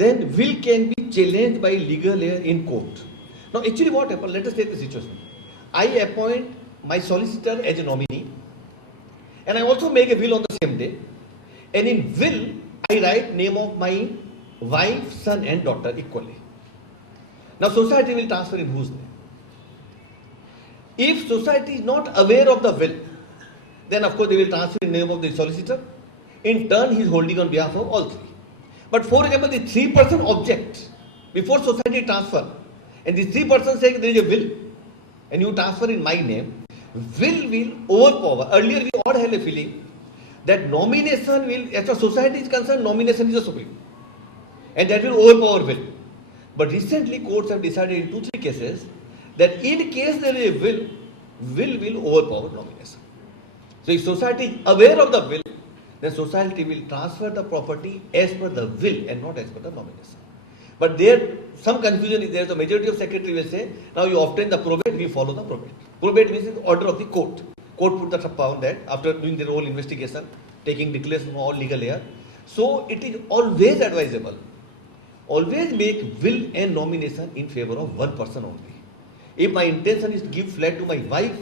then will can be challenged by legal heir in court. Now actually what happened, let us take the situation. I appoint my solicitor as a nominee, and I also make a will on the same day, and in will I write name of my wife, son and daughter equally. Now society will transfer in whose name? If society is not aware of the will, then of course they will transfer in name of the solicitor. In turn, he is holding on behalf of all three. But for example, the 3% object before society transfer, and the 3% say there is a will, and you transfer in my name, will overpower. Earlier we all had a feeling that nomination will, as far as society is concerned, nomination is the supreme, and that will overpower will. But recently courts have decided in 2-3 cases that in case there is a will overpower nomination. So if society is aware of the will, then society will transfer the property as per the will and not as per the nomination. But there some confusion is there. The majority of secretary will say, now you obtain the probate, we follow the probate. Probate means the order of the court. Court put the power on that after doing their whole investigation, taking declaration of all legal heir. So it is always advisable, always make will and nomination in favor of one person only. If my intention is to give flat to my wife,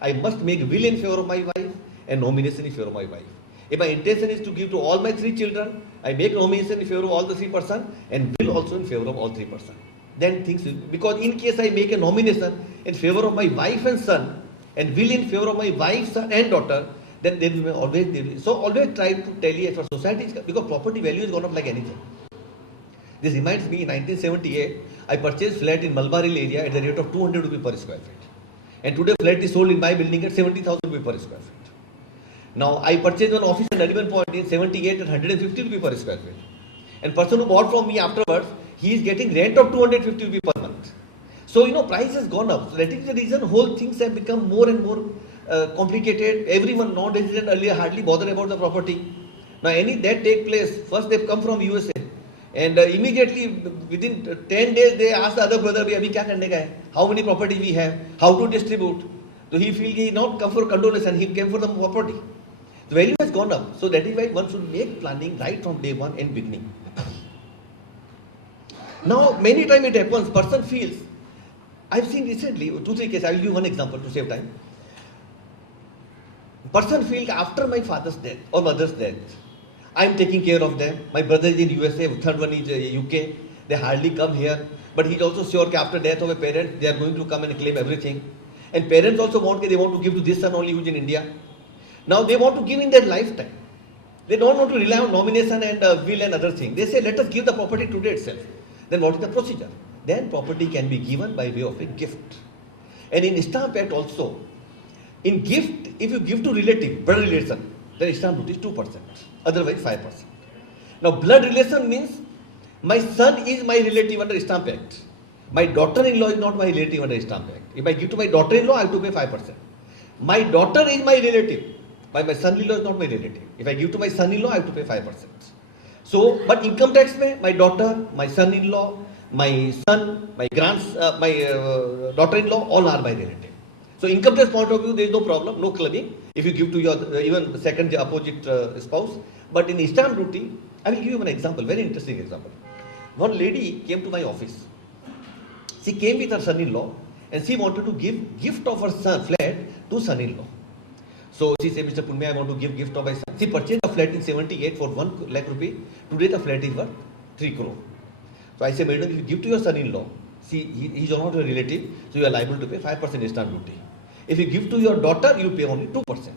I must make will in favor of my wife and nomination in favor of my wife. If my intention is to give to all my 3 children, I make nomination in favor of all the 3% and will also in favor of all 3%. Then things will, because in case I make a nomination in favor of my wife and son and will in favor of my wife, son and daughter, then they will always, so always try to tally as for society, because property value is gone up like anything. This reminds me, in 1978, I purchased flat in Mulbaril area at the rate of 200 rupees per square feet. And today flat is sold in my building at 70,000 rupees per square feet. Now I purchased one office at Nariman Point in 78 at 150 rupees per square feet. And person who bought from me afterwards, he is getting rent of 250 rupees per month. So price has gone up. So that is the reason whole things have become more and more complicated. Everyone non-resident earlier hardly bothered about the property. Now any that take place, first they come from USA. And immediately within 10 days they ask the other brother, "Abhi kya karne ka hai? How many property we have? How to distribute?" So he feel he not come for condolence, he came for the property. The value has gone up. So that is why one should make planning right from day one and beginning. Now many times it happens, person feels, I've seen recently 2-3 cases. I will give one example to save time. Person feels after my father's death or mother's death, I am taking care of them. My brother is in USA, third one is UK. They hardly come here. But he is also sure that after death of a parent, they are going to come and claim everything. And parents also they want to give to this son only who is in India. Now they want to give in their lifetime. They don't want to rely on nomination and will and other things. They say, let us give the property today itself. Then what is the procedure? Then property can be given by way of a gift. And in Stamp Act also, in gift, if you give to relative, blood relation, then stamp duty is 2%, otherwise 5%. Now blood relation means my son is my relative under Stamp Act. My daughter-in-law is not my relative under Stamp Act. If I give to my daughter-in-law, I have to pay 5%. My daughter is my relative, but my son-in-law is not my relative. If I give to my son-in-law, I have to pay 5%. So, but income tax mein, my daughter, my son-in-law, my son, my daughter-in-law, all are my relative. So income tax point of view, there is no problem, no clubbing if you give to your even second opposite spouse. But in stamp duty, I will give you an example, very interesting example. One lady came to my office. She came with her son-in-law and she wanted to give gift of her son flat to son-in-law. So she said, Mr. Punme, I want to give gift of my son. She purchased a flat in 78 for 1 lakh rupee. Today the flat is worth 3 crore. So I said, madam, if you give to your son-in-law, he is not your relative, so you are liable to pay 5% stamp duty. If you give to your daughter, you pay only 2%.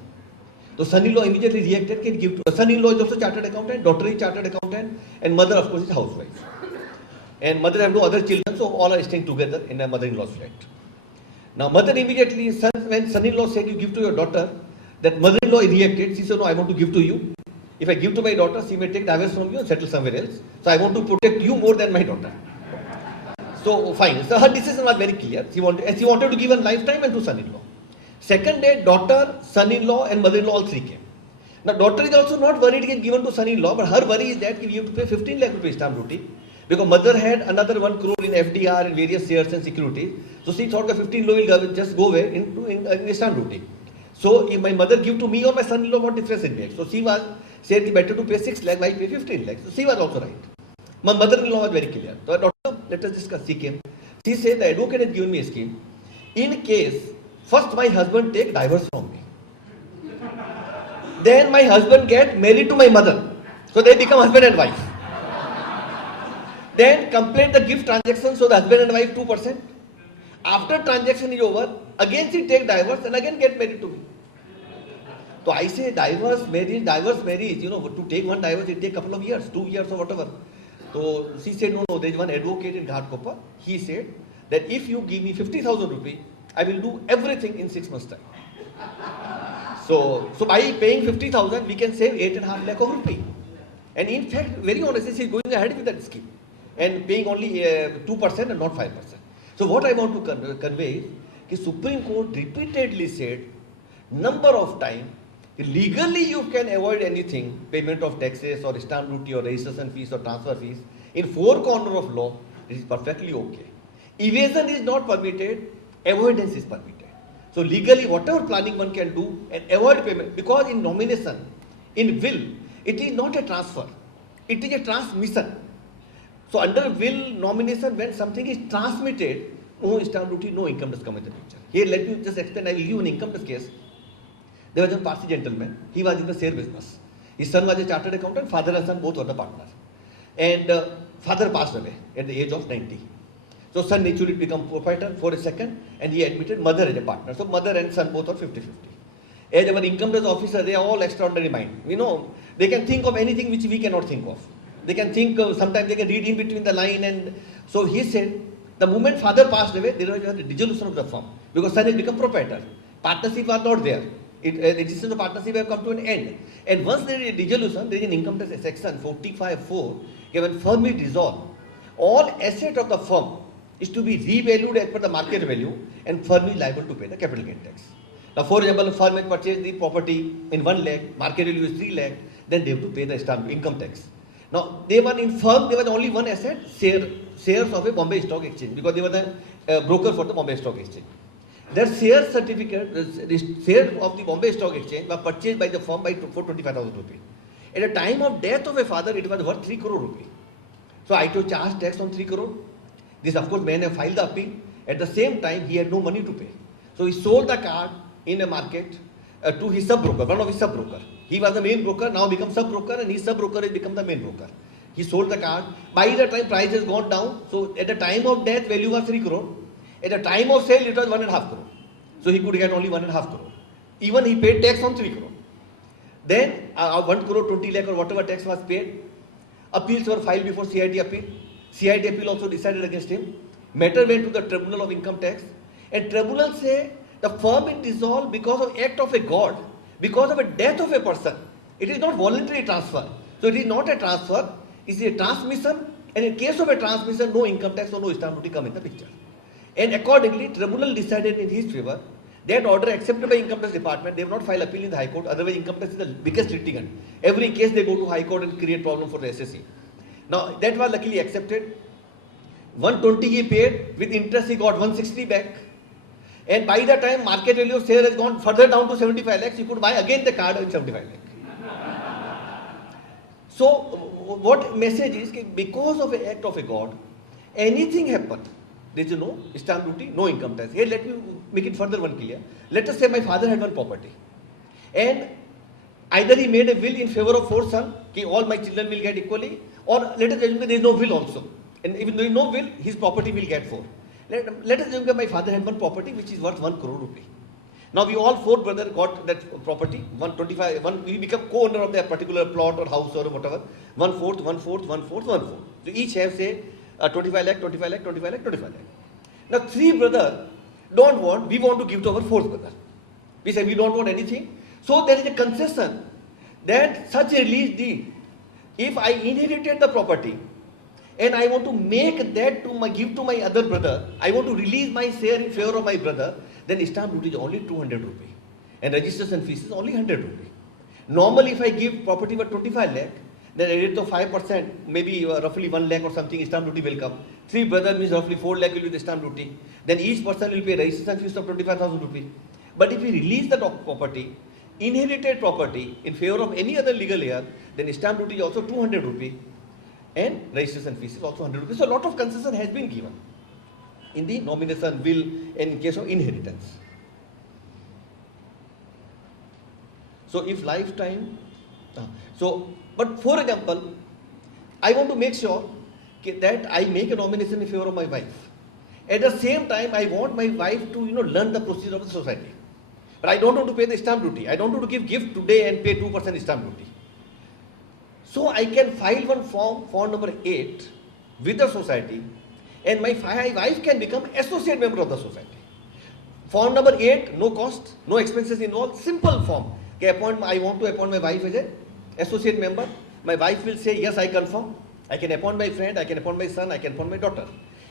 So son-in-law immediately reacted, can give to son-in-law is also chartered accountant, daughter is chartered accountant, and mother of course is housewife. And mother have no other children, so all are staying together in a mother-in-law's flat. Now mother immediately, when son-in-law said you give to your daughter, that mother-in-law reacted. She said, no, I want to give to you. If I give to my daughter, she may take divorce from you and settle somewhere else. So I want to protect you more than my daughter. So fine. So her decision was very clear. She wanted to give a lifetime and to son-in-law. Second day, daughter, son-in-law and mother-in-law all three came. Now daughter is also not worried to get given to son-in-law, but her worry is that you have to pay 15 lakh rupees stamp duty. Because mother had another 1 crore in FDR and various shares and securities. So she thought the 15 lakh will just go away in stamp duty. So if my mother give to me or my son-in-law, what difference it makes? So she was said better to pay 6 lakh, why pay 15 lakh? So she was also right. My mother-in-law was very clear. So, doctor, let us discuss. She came. She said, the advocate has given me a scheme. In case, first my husband take divorce from me. Then my husband get married to my mother. So they become husband and wife. Then complete the gift transaction, so the husband and wife 2%. After transaction is over, again she take divorce and again get married to me. So I say divorce marriage, to take one divorce, it take couple of years, 2 years or whatever. So she said, no, there is one advocate in Ghatkopar. He said that if you give me 50,000 rupees, I will do everything in 6 months' time. So by paying 50,000, we can save 8.5 lakh of rupees. And in fact, very honestly, she is going ahead with that scheme and paying only 2% and not 5%. So what I want to convey is that Supreme Court repeatedly said, number of times, legally you can avoid anything, payment of taxes or stamp duty or registration fees or transfer fees. In 4 corners of law, it is perfectly okay. Evasion is not permitted, avoidance is permitted. So legally, whatever planning one can do and avoid payment, because in nomination, in will, it is not a transfer, it is a transmission. So under will nomination, when something is transmitted, no stamp duty, no income tax come in the picture. Here, let me just explain. I will give you an income tax case. There was a Parsi gentleman. He was in the share business. His son was a chartered accountant. Father and son both were the partners. And father passed away at the age of 90. So son naturally became proprietor for a second, and he admitted mother as a partner. So mother and son both are 50-50. As our income tax officer, they are all extraordinary mind. They can think of anything which we cannot think of. They can think of, sometimes they can read in between the line. And so he said, the moment father passed away, there was a dissolution of the firm because son has become proprietor. Partnership was not there. The existence of partnership have come to an end. And once there is a dissolution, there is an income tax section 45(4). When firm is dissolved, all asset of the firm is to be revalued as per the market value, and firm is liable to pay the capital gain tax. Now, for example, firm has purchased the property in 1 lakh, market value is 3 lakh, then they have to pay the stamp income tax. Now, they were in firm, there was only one asset, shares of a Bombay Stock Exchange, because they were the broker for the Bombay Stock Exchange. Their share certificate, the share of the Bombay Stock Exchange were purchased by the firm for 25,000 rupees. At the time of death of a father, it was worth 3 crore rupees. So I to charge tax on 3 crore. This, of course, man have filed the appeal. At the same time, he had no money to pay. So he sold the card in a market to his sub-broker, one of his sub-broker. He was the main broker, now become sub-broker, and his sub-broker has become the main broker. He sold the card. By the time price has gone down, so at the time of death, value was 3 crore. At the time of sale, it was 1.5 crore. So he could get only 1.5 crore. Even he paid tax on 3 crore. Then 1 crore 20 lakh or whatever tax was paid. Appeals were filed before CIT appeal. CIT appeal also decided against him. Matter went to the Tribunal of Income Tax. And tribunal say the firm is dissolved because of act of a god, because of a death of a person. It is not voluntary transfer. So it is not a transfer, it is a transmission. And in case of a transmission, no income tax or no stamp duty come in the picture. And accordingly, tribunal decided in his favor. That order accepted by Income Tax Department. They have not filed appeal in the High Court. Otherwise, Income Tax is the biggest litigant. Every case they go to High Court and create problem for the SSC. Now, that was luckily accepted. 120 he paid. With interest, he got 160 back. And by the time market value of share has gone further down to 75 lakhs, he could buy again the card in 75 lakhs. So, what message is, because of an act of a god, anything happened. There is no stamp duty, no income tax. Here, let me make it further one clear. Let us say my father had one property. And either he made a will in favor of 4 sons, that all my children will get equally, or let us assume that there is no will also. And even though there is no will, his property will get 4. Let us assume that my father had one property which is worth 1 crore rupee. Now we all 4 brothers got that property, we become co-owner of that particular plot or house or whatever, 1/4, 1/4, 1/4, 1/4. So each have say 25 lakh, 25 lakh, 25 lakh, 25 lakh. Now 3 brothers we want to give to our 4th brother. We say we don't want anything. So there is a concession that such a release deed, if I inherited the property and I want to make that give to my other brother, I want to release my share in favor of my brother, then stamp duty is only 200 rupees and registration fees is only 100 rupees. Normally if I give property for 25 lakh, then a rate of 5%, maybe roughly 1 lakh or something, stamp duty will come. 3 brothers means roughly 4 lakh will be the stamp duty. Then each person will pay registration fees of 25,000 rupees. But if we release the property, inherited property in favor of any other legal heir, then stamp duty is also 200 rupees. and registration fees is also 100 rupees. So a lot of concession has been given in the nomination, will, and in case of inheritance. So if lifetime, but for example, I want to make sure that I make a nomination in favor of my wife. At the same time, I want my wife to learn the procedure of the society. But I don't want to pay the stamp duty. I don't want to give gift today and pay 2% stamp duty. So I can file one form number 8 with the society, and my wife can become associate member of the society. Form number 8, no cost, no expenses involved, simple form. I want to appoint my wife as an associate member. My wife will say, yes, I confirm. I can appoint my friend, I can appoint my son, I can appoint my daughter.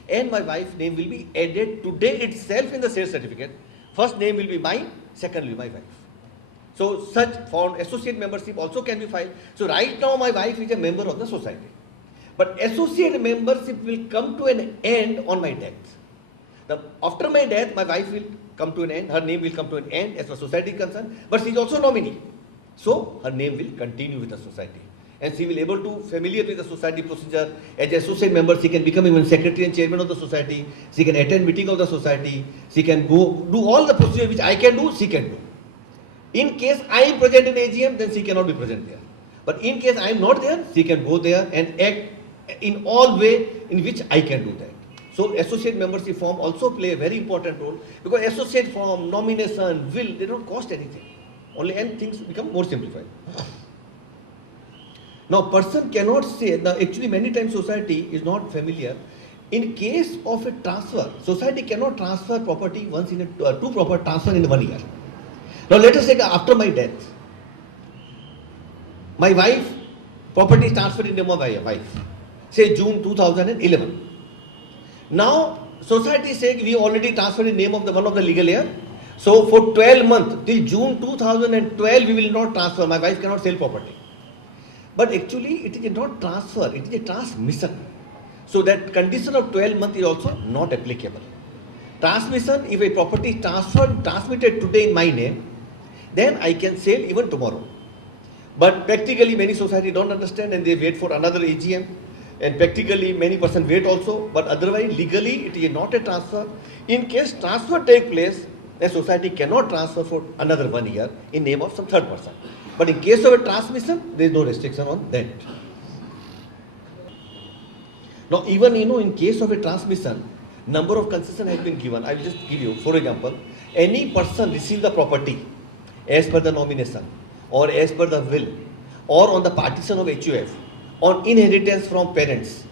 And my wife's name will be added today itself in the sales certificate. First name will be mine, second will be my wife. So such form associate membership also can be filed. So right now my wife is a member of the society. But associate membership will come to an end on my death. After my death, my wife will come to an end, her name will come to an end as far as society is concerned, but she is also nominee. So her name will continue with the society. And she will be able to familiar with the society procedure. As an associate member, she can become even secretary and chairman of the society. She can attend meeting of the society. She can go do all the procedure which I can do, she can do. In case I am present in AGM, then she cannot be present there. But in case I am not there, she can go there and act in all way in which I can do that. So associate membership form also play a very important role, because associate form, nomination, will, they don't cost anything. Only and things become more simplified. Now person cannot say, now actually many times society is not familiar. In case of a transfer, society cannot transfer property once in two proper transfer in 1 year. Now let us say after my death, my wife, property is transferred in name of my wife, say June 2011. Now society is saying we already transferred in name of one of the legal heir. So for 12 months, till June 2012, we will not transfer. My wife cannot sell property. But actually it is not transfer, it is a transmission. So that condition of 12 months is also not applicable. Transmission, if a property is transmitted today in my name, then I can sell even tomorrow. But practically many society don't understand and they wait for another AGM. And practically many person wait also, but otherwise legally it is not a transfer. In case transfer take place, a society cannot transfer for another 1 year in name of some third person. But in case of a transmission, there is no restriction on that. Now even in case of a transmission, number of concession has been given. I will just give you, for example, any person receive the property as per the nomination or as per the will or on the partition of HUF, on inheritance from parents,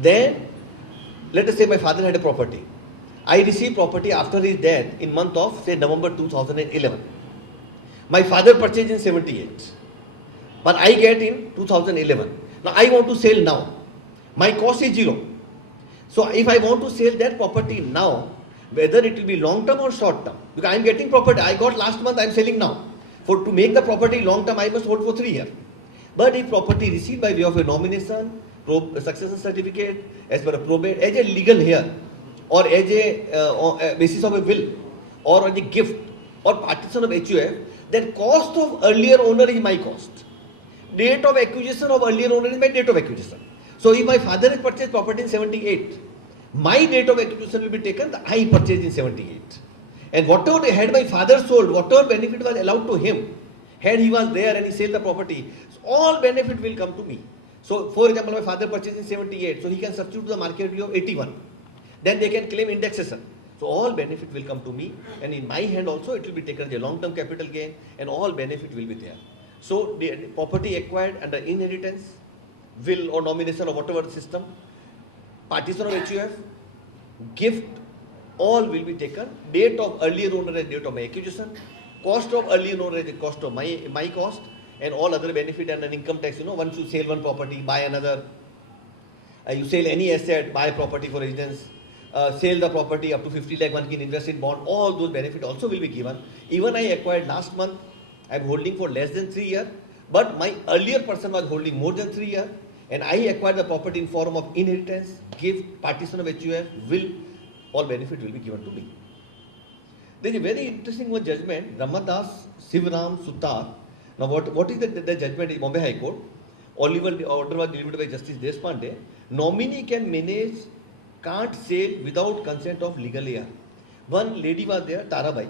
then let us say my father had a property. I received property after his death in month of say November 2011. My father purchased in 78, but I get in 2011. Now I want to sell now. My cost is 0. So if I want to sell that property now, whether it will be long term or short term, because I am getting property, I got last month, I am selling now. To make the property long term, I must hold for 3 years. But if property received by way of a nomination, successor certificate, as per a probate, as a legal heir, or as a basis of a will, or as a gift, or partition of HUF, that cost of earlier owner is my cost. Date of acquisition of earlier owner is my date of acquisition. So if my father has purchased property in 78, my date of acquisition will be taken, the I purchased in 78. And whatever had my father sold, whatever benefit was allowed to him, had he was there and he sold the property, so all benefit will come to me. So for example, my father purchased in 78, so he can substitute the market value of 81. Then they can claim indexation. So all benefit will come to me, and in my hand also it will be taken as a long-term capital gain, and all benefit will be there. So the property acquired under inheritance, will or nomination or whatever system, partition of HUF, gift, all will be taken. Date of earlier owner as date of my acquisition, cost of earlier owner as the cost of my cost, and all other benefit and an income tax. Once you sell one property, buy another, you sell any asset, buy property for residence, sell the property up to 50 lakh, one can invest in bond, all those benefit also will be given. Even I acquired last month, I am holding for less than 3 years, but my earlier person was holding more than 3 years, and I acquired the property in form of inheritance, gift, partition of HUF, will, all benefit will be given to me. There is a very interesting one judgment, Ramadas Sivram Sutar. Now what is the judgment in Bombay High Court? order was delivered by Justice Deshpande. Nominee can manage, can't sell without consent of legal heir. One lady was there, Tarabai.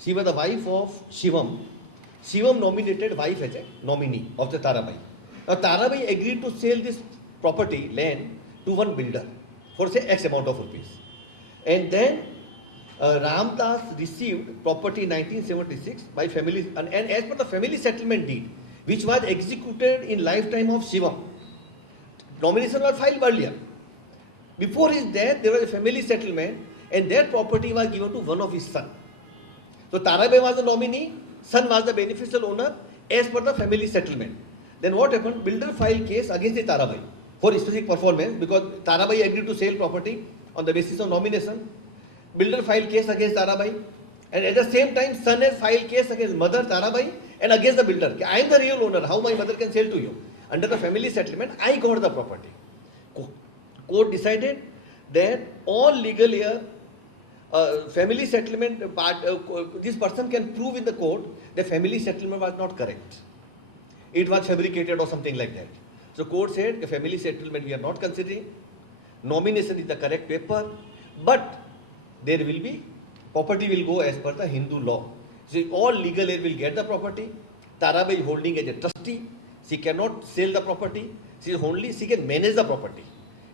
She was the wife of Shivam. Shivam nominated wife as a nominee of the Tarabai. Now Tarabai agreed to sell this property, land, to one builder for say X amount of rupees. And then Ramdas received property in 1976 by family, and as per the family settlement deed, which was executed in lifetime of Shivam. Nomination was filed earlier. Before his death, there was a family settlement, and that property was given to one of his sons. So Tarabai was the nominee, son was the beneficial owner as per the family settlement. Then what happened? Builder filed case against the Tarabai for specific performance because Tarabai agreed to sell property on the basis of nomination. Builder filed case against Tarabai, and at the same time, son has filed case against mother Tarabai and against the builder. I am the real owner. How my mother can sell to you? Under the family settlement, I got the property. Court decided that all legal heir, family settlement part, this person can prove in the court the family settlement was not correct. It was fabricated or something like that. So court said the family settlement we are not considering. Nomination is the correct paper, but there will be, property will go as per the Hindu law. So all legal heir will get the property. Tarabai is holding as a trustee. She cannot sell the property. She can manage the property.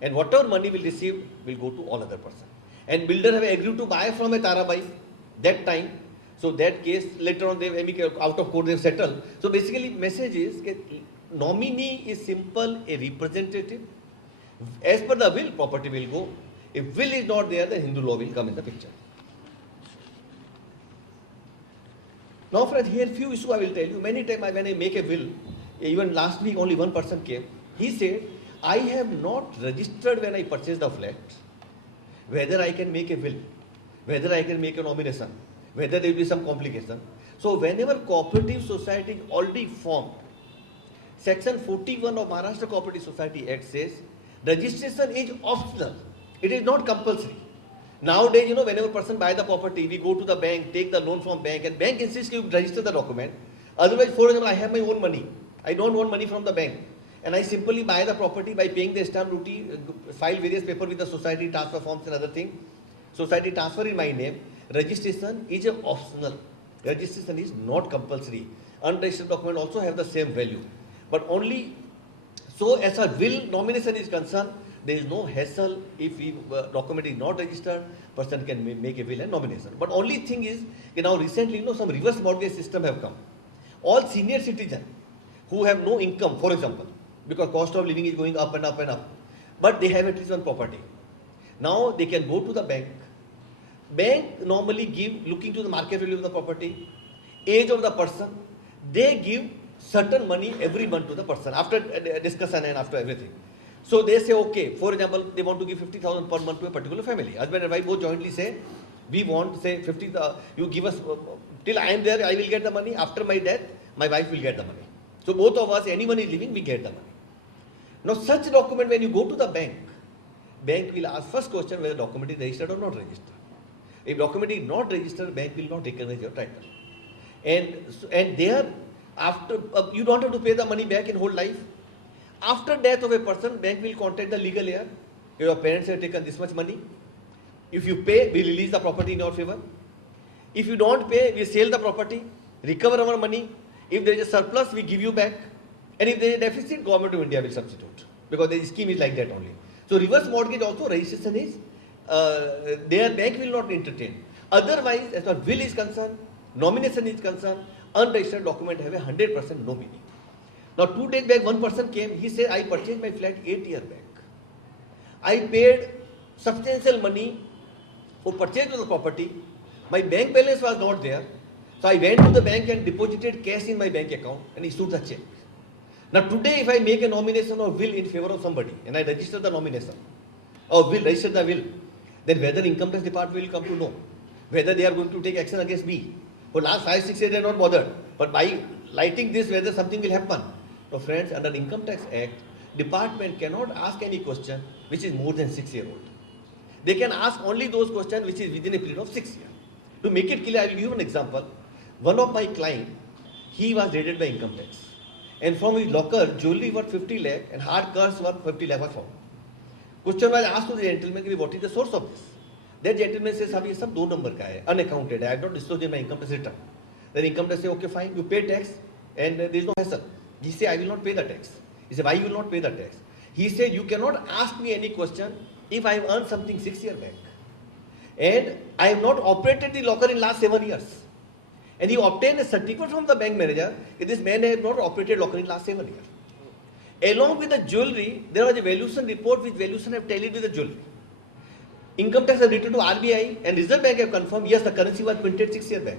And whatever money will receive will go to all other person. And builder have agreed to buy from a Tarabai that time. So that case later on they out of court they have settled. So basically message is that nominee is simple a representative. As per the will, property will go. If will is not there, the Hindu law will come in the picture. Now friends, here few issues I will tell you. Many times when I make a will, even last week only one person came. He said, I have not registered when I purchased the flat, whether I can make a will, whether I can make a nomination, whether there will be some complication. So whenever cooperative society is already formed, Section 41 of Maharashtra Cooperative Society Act says registration is optional. It is not compulsory. Nowadays, whenever a person buy the property, we go to the bank, take the loan from bank, and bank insists you register the document. Otherwise, for example, I have my own money. I don't want money from the bank. And I simply buy the property by paying the stamp duty, file various paper with the society, transfer forms and other thing. Society transfer in my name. Registration is optional. Registration is not compulsory. Unregistered document also have the same value. But only, so as far as will nomination is concerned, there is no hassle if the document is not registered, person can make a will and nomination. But only thing is, now recently, some reverse mortgage system have come. All senior citizens who have no income, for example, because cost of living is going up and up and up, but they have at least one property. Now they can go to the bank. Bank normally give, looking to the market value of the property, age of the person, they give certain money every month to the person after discussion and after everything. So they say, okay, for example, they want to give 50,000 per month to a particular family. Husband and wife both jointly say, we want, say, 50,000, you give us, till I am there, I will get the money. After my death, my wife will get the money. So both of us, anyone is living, we get the money. Now such document, when you go to the bank will ask first question whether document is registered or not registered. If document is not registered, bank will not recognize your title. And there, after, you don't have to pay the money back in whole life. After death of a person, bank will contact the legal heir. Your parents have taken this much money. If you pay, we release the property in your favor. If you don't pay, we sell the property, recover our money. If there is a surplus, we give you back. And if there is a deficit, Government of India will substitute. Because the scheme is like that only. So reverse mortgage also, registration is, their bank will not entertain. Otherwise, as far as will is concerned, nomination is concerned, unregistered document have a 100% no meaning. Now 2 days back, one person came, he said, I purchased my flat 8 years back. I paid substantial money for purchase of the property. My bank balance was not there. So I went to the bank and deposited cash in my bank account and issued the check. Now today, if I make a nomination or will in favor of somebody and I register the nomination or will register the will, then whether income tax department will come to know whether they are going to take action against me. For last 5-6 years they are not bothered. But by lighting this, whether something will happen. So friends, under Income Tax Act, department cannot ask any question which is more than 6 years old. They can ask only those questions which is within a period of 6 years. To make it clear, I will give you an example. One of my clients, he was raided by income tax. and from his locker, jewelry worth 50 lakh and hard cars worth 50 lakh were found. Question was asked to the gentleman, what is the source of this? That gentleman says, "Sir, ये सब दो number का है, unaccounted. I have not disclosed in my income tax return." Then income tax say, "Okay, fine, you pay tax, and there is no hassle." He say, "I will not pay the tax." He said, "Why you will not pay the tax?" He said, "You cannot ask me any question if I have earned something 6 years back, and I have not operated the locker in last 7 years." And he obtained a certificate from the bank manager that this man has not operated locker in last 7 years. Along with the jewelry, there was a valuation report which valuation have tallied with the jewelry. Income tax have written to RBI and Reserve Bank have confirmed, yes, the currency was printed 6 years back.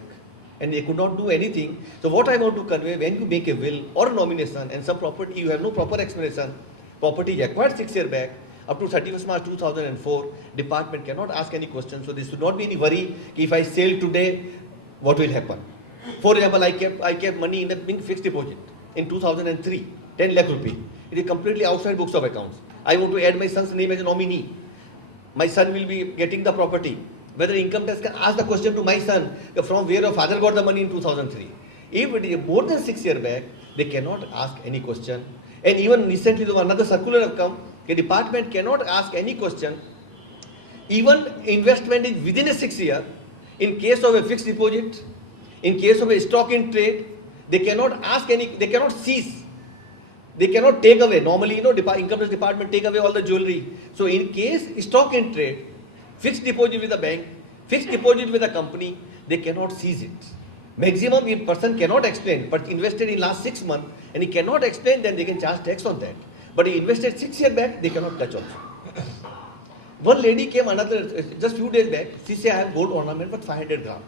And they could not do anything. So what I want to convey, when you make a will or a nomination and some property, you have no proper explanation, property acquired 6 years back, up to 31st March 2004, department cannot ask any questions. So there should not be any worry if I sell today, what will happen? For example, I kept money in the fixed deposit in 2003, 10 lakh rupee. It is completely outside books of accounts. I want to add my son's name as a nominee. My son will be getting the property. Whether income tax can ask the question to my son, from where your father got the money in 2003. If it is more than 6 years back, they cannot ask any question. And even recently, another circular have come, the department cannot ask any question. Even investment is within a 6 year, in case of a fixed deposit, in case of a stock in trade, they cannot ask any, they cannot seize. They cannot take away. Normally, income tax department take away all the jewelry. So in case stock in trade, fixed deposit with the bank, fixed deposit with the company, they cannot seize it. Maximum, if person cannot explain, but invested in last 6 months, and he cannot explain, then they can charge tax on that. But he invested 6 years back, they cannot touch also. One lady came just few days back, she said, "I have gold ornament worth 500 grams.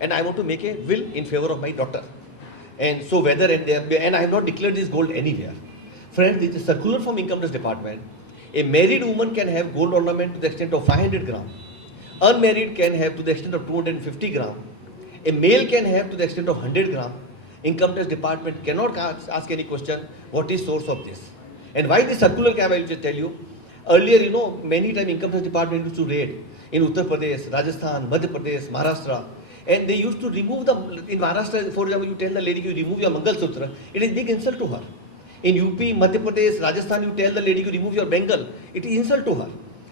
And I want to make a will in favor of my daughter. And so whether, and I have not declared this gold anywhere." Friends, this is a circular from Income Tax Department. A married woman can have gold ornament to the extent of 500 grams. Unmarried can have to the extent of 250 grams. A male can have to the extent of 100 grams. Income Tax Department cannot ask any question, what is source of this? And why this circular came, I will just tell you. Earlier, many times Income Tax Department used to raid in Uttar Pradesh, Rajasthan, Madhya Pradesh, Maharashtra. And they used to remove in Maharashtra, for example, you tell the lady, you remove your Mangal Sutra, it is big insult to her. In UP, Madhya Pradesh, Rajasthan, you tell the lady, you remove your Bengal, it is insult to her.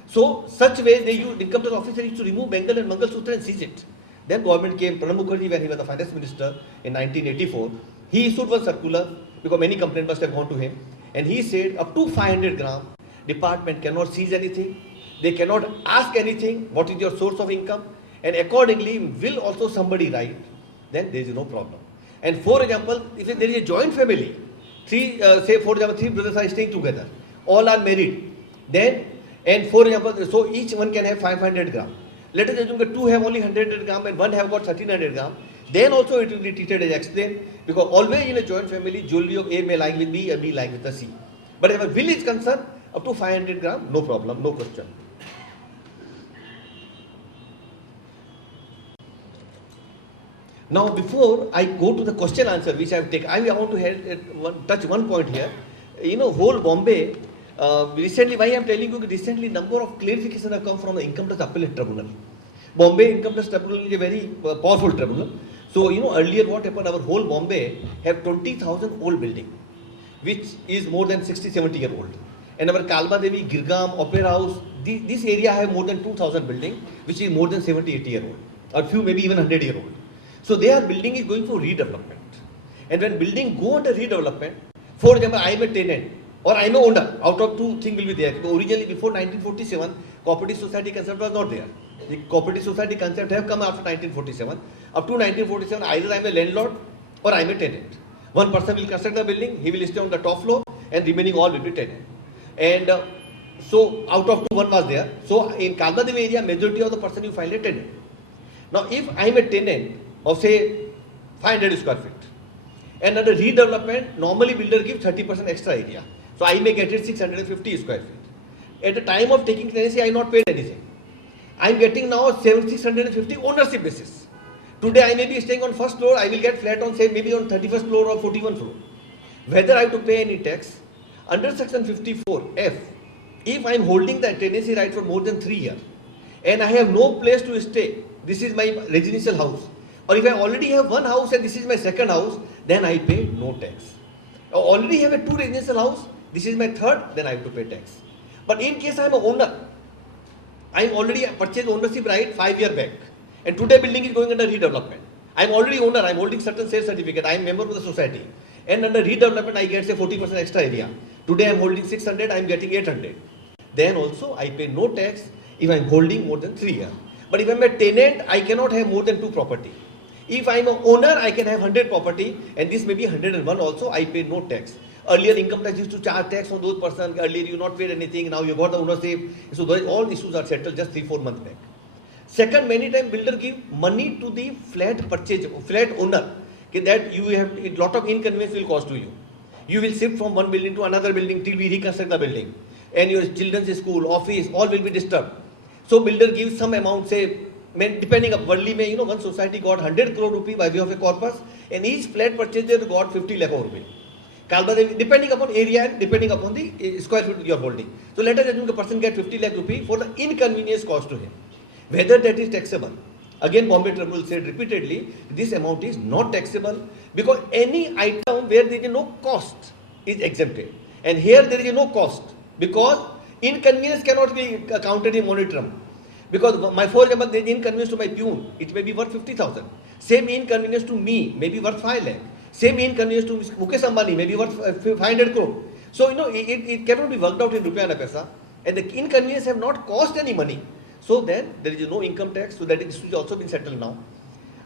So, such ways, income tax officer used to remove Bengal and Mangal Sutra and seize it. Then government came, Pranab Mukherjee, when he was the finance minister in 1984, he issued one circular, because many complaints must have gone to him, and he said, up to 500 grams, department cannot seize anything, they cannot ask anything, what is your source of income, and accordingly, will also somebody write, then there is no problem. And for example, if there is a joint family, say for example, 3 brothers are staying together, all are married, then, and for example, so each one can have 500 grams. Let us assume that 2 have only 100 grams and 1 have got 1300 grams, then also it will be treated as explained, because always in a joint family, jewelry of A may lie with B and B lying with the C. But if a will is concerned, up to 500 grams, no problem, no question. Now, before I go to the question answer, which I have taken, I want to touch one point here. Whole Bombay, recently, why I am telling you, recently number of clarifications have come from the Income Tax Appellate Tribunal. Bombay Income Tax Tribunal is a very powerful tribunal. So, earlier what happened, our whole Bombay have 20,000 old building, which is more than 60, 70 year old. And our Kalba Devi, Girgam, Opera House, this area have more than 2,000 building, which is more than 70, 80 year old. Or few maybe even 100 year old. So their building is going for redevelopment. And when building go under redevelopment, for example, I am a tenant or I am a owner, out of two things will be there. Because originally before 1947, cooperative society concept was not there. The cooperative society concept have come after 1947. Up to 1947, either I am a landlord or I am a tenant. One person will construct the building, he will stay on the top floor and remaining all will be tenant. And so out of two, one was there. So in Kalbadevi area, majority of the person you find a tenant. Now if I am a tenant of say 500 square feet, and under redevelopment, normally builder gives 30% extra area. So I may get it 650 square feet. At the time of taking tenancy, I have not paid anything. I am getting now 650 ownership basis. Today I may be staying on first floor, I will get flat on say maybe on 31st floor or 41st floor. Whether I have to pay any tax, under section 54F, if I am holding the tenancy right for more than 3 years, and I have no place to stay, this is my residential house, or if I already have one house and this is my second house, then I pay no tax. I already have a 2 residential house, this is my third, then I have to pay tax. But in case I am a owner, I am already purchased ownership right 5 years back, and today building is going under redevelopment. I am already owner, I am holding certain sales certificate, I am member of the society, and under redevelopment I get say 40% extra area. Today I am holding 600, I am getting 800. Then also I pay no tax if I am holding more than 3 years. But if I am a tenant, I cannot have more than 2 property. If I am an owner, I can have 100 property, and this may be 101 also, I pay no tax. Earlier income tax used to charge tax on those persons, earlier you not paid anything, now you got the ownership. So those, all issues are settled just 3-4 months back. Second, many times builder give money to the flat purchase, flat owner, okay, that you have a lot of inconvenience will cost to you. You will shift from one building to another building till we reconstruct the building, and your children's school, office, all will be disturbed. So builder gives some amount, say, depending on worldly may, one society got 100 crore rupee by way of a corpus, and each flat purchaser got 50 lakh rupee. Depending upon area and depending upon the square feet you are holding. So let us assume the person get 50 lakh rupee for the inconvenience cost to him. Whether that is taxable. Again, Bombay Tribunal said repeatedly, this amount is not taxable because any item where there is no cost is exempted. And here there is no cost because inconvenience cannot be counted in monetary. Because for example, there is inconvenience to my peon, it may be worth 50,000. Same inconvenience to me may be worth 5 lakh. Same inconvenience to Mukesh Ambani may be worth 500 crore. So, it cannot be worked out in rupiah and paisa. And the inconvenience have not cost any money. So then there is no income tax. So that is also been settled now.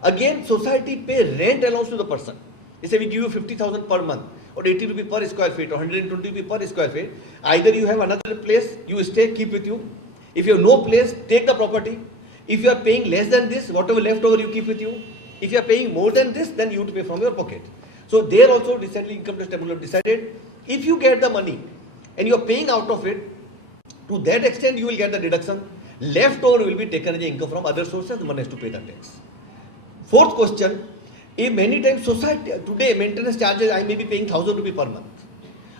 Again, society pay rent allowance to the person. They say we give you 50,000 per month, or 80 rupees per square feet, or 120 rupees per square feet. Either you have another place, you stay, keep with you. If you have no place, take the property. If you are paying less than this, whatever left over you keep with you. If you are paying more than this, then you have to pay from your pocket. So there also recently income tax tribunal decided, if you get the money and you are paying out of it, to that extent you will get the deduction. Left over will be taken as income from other sources, one has to pay the tax. Fourth question, if many times society, today maintenance charges I may be paying 1,000 rupees per month.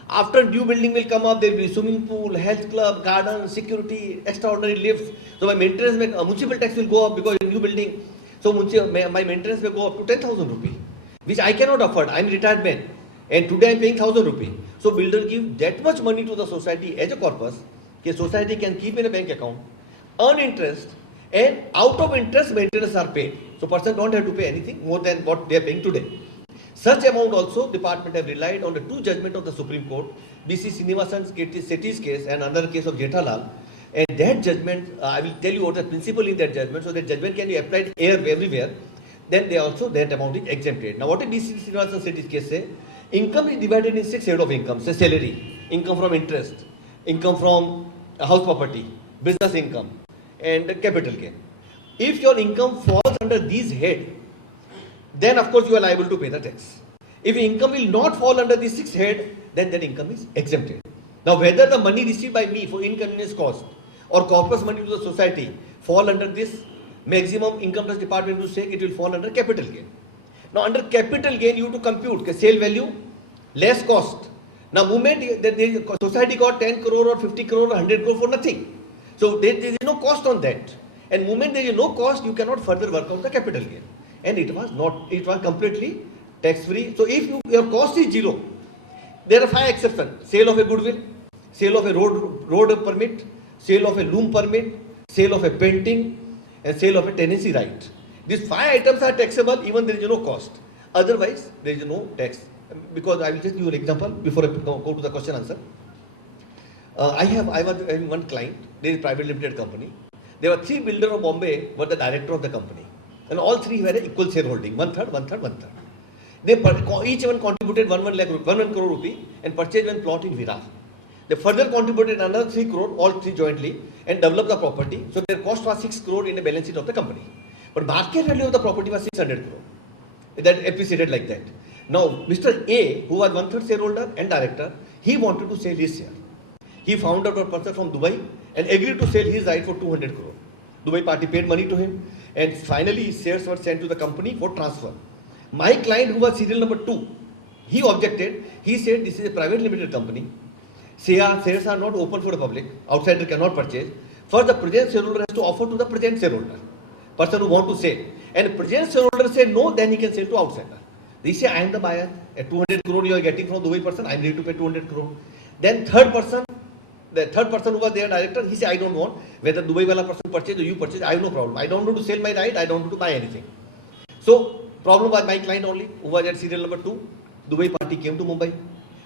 After new building will come up, there will be swimming pool, health club, garden, security, extraordinary lifts. So my maintenance, municipal tax will go up because in new building. So my maintenance will go up to 10,000 rupees, which I cannot afford. I am a retired man, and today I am paying 1,000 rupees. So builder give that much money to the society as a corpus, that society can keep in a bank account, earn interest, and out of interest maintenance are paid. So person don't have to pay anything more than what they are paying today. Such amount also department have relied on the 2 judgment of the Supreme Court, B.C. Srinivasan Setty's case and another case of Jethalal. And that judgment, I will tell you what the principle in that judgment, so that judgment can be applied everywhere. Then they also, that amount is exempted. Now what did B.C. Srinivasan Setty's case say? Income is divided in 6 heads of income, say salary, income from interest, income from house property, business income, and capital gain. If your income falls under these heads, then of course you are liable to pay the tax. If income will not fall under the 6th head, then that income is exempted. Now whether the money received by me for inconvenience cost or corpus money to the society fall under this, maximum income tax department will say it will fall under capital gain. Now under capital gain you have to compute sale value less cost. Now moment that the society got 10 crore or 50 crore or 100 crore for nothing. So there is no cost on that. And moment there is no cost, you cannot further work out the capital gain. And it was completely tax free. So if your cost is 0, there are 5 exceptions: sale of a goodwill, sale of a road permit, sale of a loom permit, sale of a painting, and sale of a tenancy right. These 5 items are taxable even there is no cost. Otherwise, there is no tax. Because I will just give you an example before I go to the question answer. I was having one client. There is a private limited company. There were 3 builders of Bombay were the director of the company. And all 3 were equal shareholding, 1/3, 1/3, 1/3. They each one contributed 1 crore rupee and purchased one plot in Virar. They further contributed another 3 crore, all 3 jointly, and developed the property. So their cost was 6 crore in the balance sheet of the company. But market value of the property was 600 crore. That appreciated like that. Now, Mr. A, who was 1/3 shareholder and director, he wanted to sell his share. He found out a person from Dubai and agreed to sell his right for 200 crore. Dubai party paid money to him, and finally his shares were sent to the company for transfer. My client, who was serial number 2, he objected. He said this is a private limited company. Shares are not open for the public. Outsider cannot purchase. First, the present shareholder has to offer to the present shareholder, person who want to sell. And present shareholder say no, then he can sell to outsider. They say, I am the buyer. At 200 crore you are getting from Dubai person, I am ready to pay 200 crore. Then the third person who was there, director, he said, I don't want. Whether Dubai wala person purchase or you purchase, I have no problem. I don't want to sell my right, I don't want to buy anything. So, problem was my client only, who was at serial number 2. Dubai party came to Mumbai,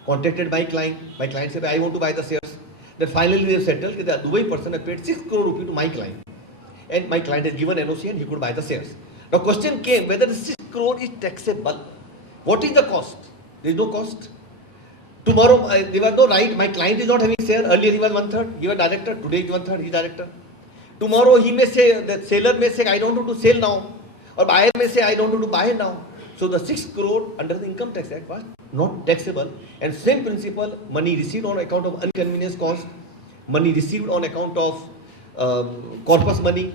contacted my client. My client said, I want to buy the shares. Then finally they settled that the Dubai person had paid 6 crore rupees to my client. And my client has given NOC and he could buy the shares. The question came whether the 6 crore is taxable. What is the cost? There is no cost. Tomorrow there was no right. My client is not having share. Earlier he was 1/3. He was director. Today he is 1/3. He is director. Tomorrow he may say, the seller may say, I don't want to sell now. Or buyer may say, I don't want to buy now. So the 6 crore under the Income Tax Act was not taxable. And same principle, money received on account of inconvenience cost, money received on account of corpus money,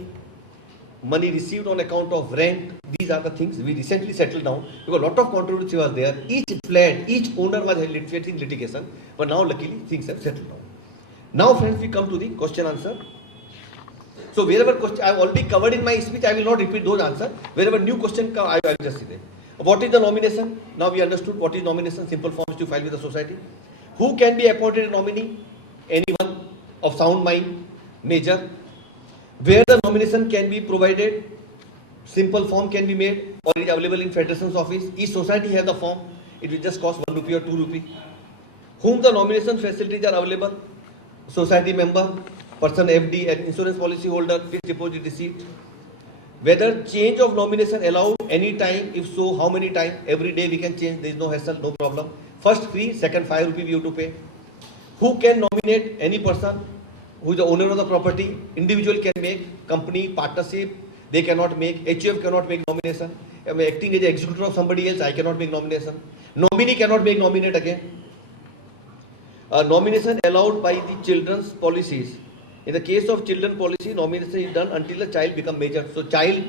money received on account of rent. These are the things we recently settled down because a lot of controversy was there. Each flat, each owner was facing litigation, but now luckily things have settled down. Now friends, we come to the question answer. So wherever question I have already covered in my speech, I will not repeat those answers. Wherever new question come, I will just say that. What is the nomination? Now we understood what is nomination. Simple forms to file with the society. Who can be appointed a nominee? Anyone of sound mind, major. Where the nomination can be provided, simple form can be made or it is available in Federation's office. Each society has the form. It will just cost 1 rupee or 2 rupee. Whom the nomination facilities are available? Society member, person FD and insurance policy holder, fixed deposit receipt. Whether change of nomination allowed any time, if so, how many times? Every day we can change, there is no hassle, no problem. First free, second 5 rupee we have to pay. Who can nominate any person who is the owner of the property? Individual can make, company, partnership, they cannot make, HUF cannot make nomination. I am acting as an executor of somebody else, I cannot make nomination. Nominee cannot make nominate again. Nomination allowed by the children's policies. In the case of children policy, nomination is done until the child become major. So child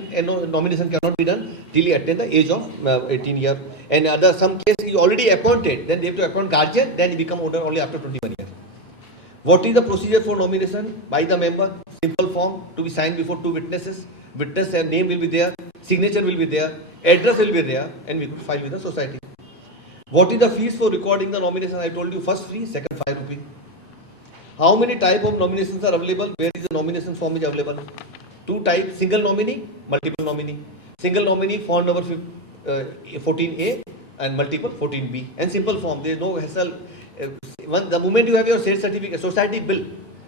nomination cannot be done till he attain the age of 18 years. And some case is already appointed, then they have to appoint guardian, then he become owner only after 21 years. What is the procedure for nomination? By the member, simple form to be signed before 2 witnesses. Witness name will be there, signature will be there, address will be there, and we could file with the society. What is the fees for recording the nomination? I told you, first free, second 5 rupee. How many type of nominations are available? Where is the nomination form is available? 2 types, single nominee, multiple nominee. Single nominee, form number 14A and multiple 14B. And simple form, there is no hassle. The moment you have your sales certificate, society bill,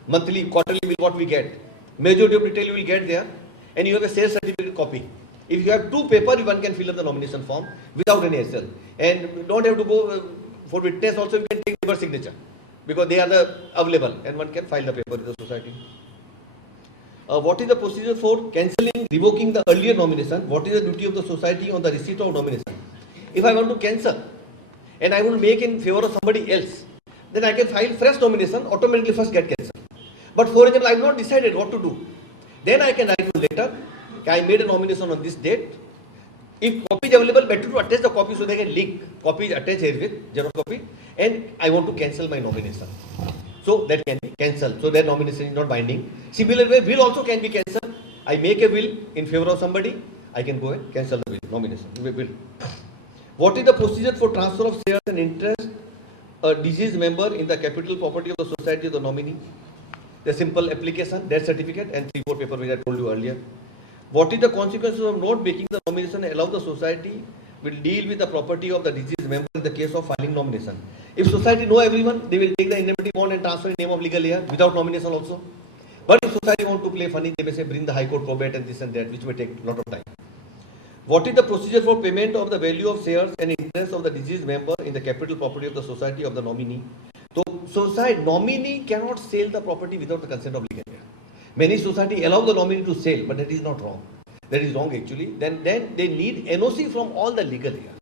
monthly, quarterly bill, what we get, majority of detail you will get there, and you have a sales certificate copy. If you have 2 paper, one can fill up the nomination form without any hassle. And you don't have to go for witness also, you can take paper signature, because they are available and one can file the paper with the society. What is the procedure for cancelling, revoking the earlier nomination? What is the duty of the society on the receipt of nomination? If I want to cancel and I want to make in favor of somebody else, then I can file fresh nomination, automatically first get cancelled. But for example, I have not decided what to do. Then I can write a letter, I made a nomination on this date. If copy is available, better to attach the copy so they can link. Copy is attached here with Xerox copy, and I want to cancel my nomination. So that can be cancelled. So that nomination is not binding. Similar way, will also can be cancelled. I make a will in favor of somebody, I can go and cancel the will, nomination. Will. What is the procedure for transfer of shares and interest? A deceased member in the capital property of the society of the nominee. The simple application, death certificate, and 3-4 paper which I told you earlier. What is the consequences of not making the nomination and allow the society will deal with the property of the deceased member in the case of filing nomination? If society know everyone, they will take the indemnity bond and transfer in name of legal heir without nomination also. But if society want to play funny, they may say bring the High Court probate and this and that, which may take a lot of time. What is the procedure for payment of the value of shares and interest of the deceased member in the capital property of the society of the nominee? So, society nominee cannot sell the property without the consent of legal heir. Many society allow the nominee to sell, but that is not wrong. That is wrong actually. Then they need NOC from all the legal heir.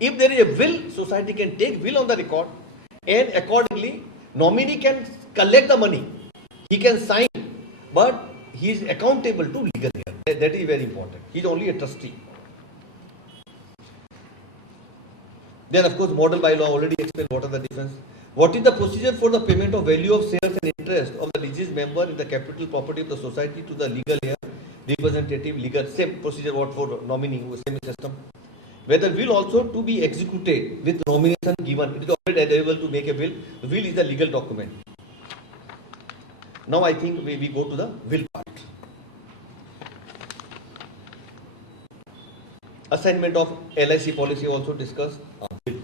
If there is a will, society can take will on the record, and accordingly, nominee can collect the money. He can sign, but he is accountable to legal heir. That is very important. He is only a trustee. Then of course, model bylaw already explained what are the difference. What is the procedure for the payment of value of shares and interest of the deceased member in the capital property of the society to the legal heir, representative, legal, same procedure what for nominee, same system. Whether will also to be executed with nomination given. It is already available to make a will. The will is a legal document. Now I think we go to the will part. Assignment of LIC policy also discussed. Will.